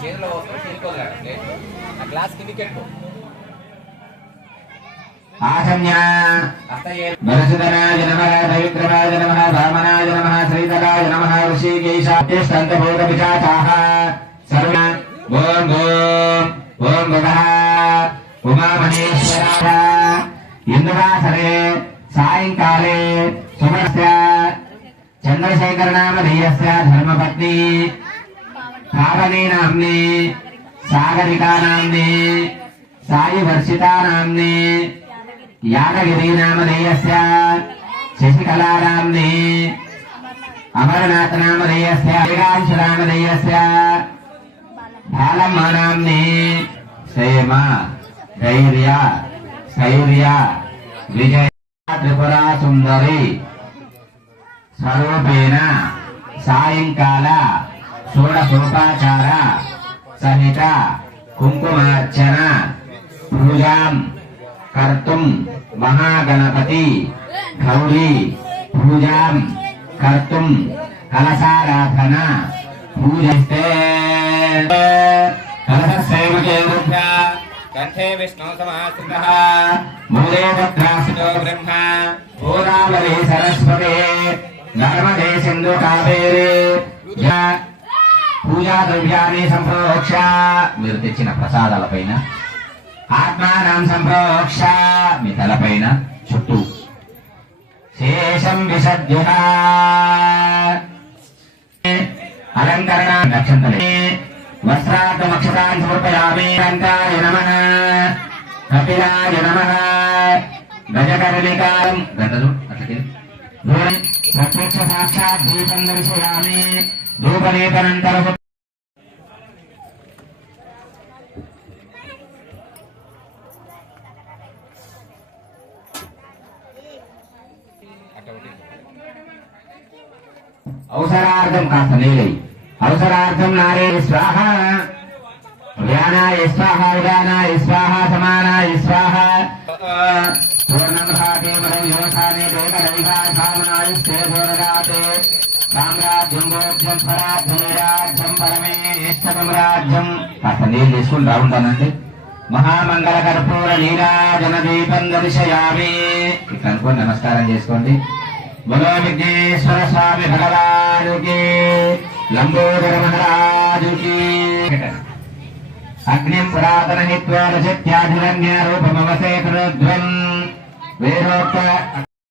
చేతిలో గ్లాస్ కిందికి పెట్టుకో. నరసుధనాయ నమః, దైత్రవాయ నమః, వామనాయ నమః, శ్రీధరాయ నమః, ఋషికేశాః సర్వ ఓం ఓం ఓం భగః ఉమామహేశ్వరాయ ఇంద్రవాసరే సాయంకాలే సుమస్య చంద్రశేఖర నామధేయస్య ధర్మపత్ని పావనీ నామ్ని సాగరికా నామ్ని సాయి వర్షితా నామ్ని యాదగిరి నామధేయస్య శశికళా నామ్ని అమరనాథ నామధేయస్య ఏకాంశ నామధేయస్య బాలమ్మ నామ్ని క్షేమ ధైర్య శౌర్య విజయ త్రిపురా సుందరి స్వరూపేణ సాయంకాల షోడశోపచార సహిత కుంకుమార్చన పూజాం కర్తుం మహాగణపతి గౌరీ పూజాం కర్తుం కలశారాధన పూజిస్తే కలశసేవకే కంఠే విష్ణు సమాశ్రితః మూలే భద్రాసితో బ్రహ్మ గోదావరి సరస్వతి నర్మదే సింధు కావేరి పూజా ద్రవ్యాన్ని సంప్రోక్ష మీరు తెచ్చిన ప్రసాదాల పైన ఆత్మానం సంప్రోక్ష మీ తలపైన చుట్టూ శేషం విసర్జ అలంకరణ నక్షత్రే వస్త్రార్థమక్షతాన్ సమర్పయామి. అలంకాయ నమః, కపిలాయ నమః, గజకర్ణికారం గంటలు అట్లకి ప్రత్యక్ష సాక్షాత్ దీపం దర్శయామి. ధూపదీపనంతర అవసరార్థం కాస్త నీళ్ళై అవసరార్థం నారే స్వాహ వ్యానాయ స్వాహ ఉదానాయ స్వాహ సమానాయ స్వాహ పూర్ణం భాగే మనం యోసానే దేవదైవాయ స్థేదోరదాతే సామ్రాజ్యం భోజ్యం పరాధ్యం పరమేష్టం రాజ్యం. కాస్త నీళ్ళు తీసుకుని రావుంటానండి. మహామంగళ కర్పూర నీరాజన దీపం దర్శయామి. ఇట్లా అనుకోండి, నమస్కారం చేసుకోండి. బలో విఘ్నేశ్వర స్వామి భగవానుకి, లంబోదర మహారాజుకి. అగ్నిం పురాతన హిత్వారూపమవసేకృధ్వం వేరోక్త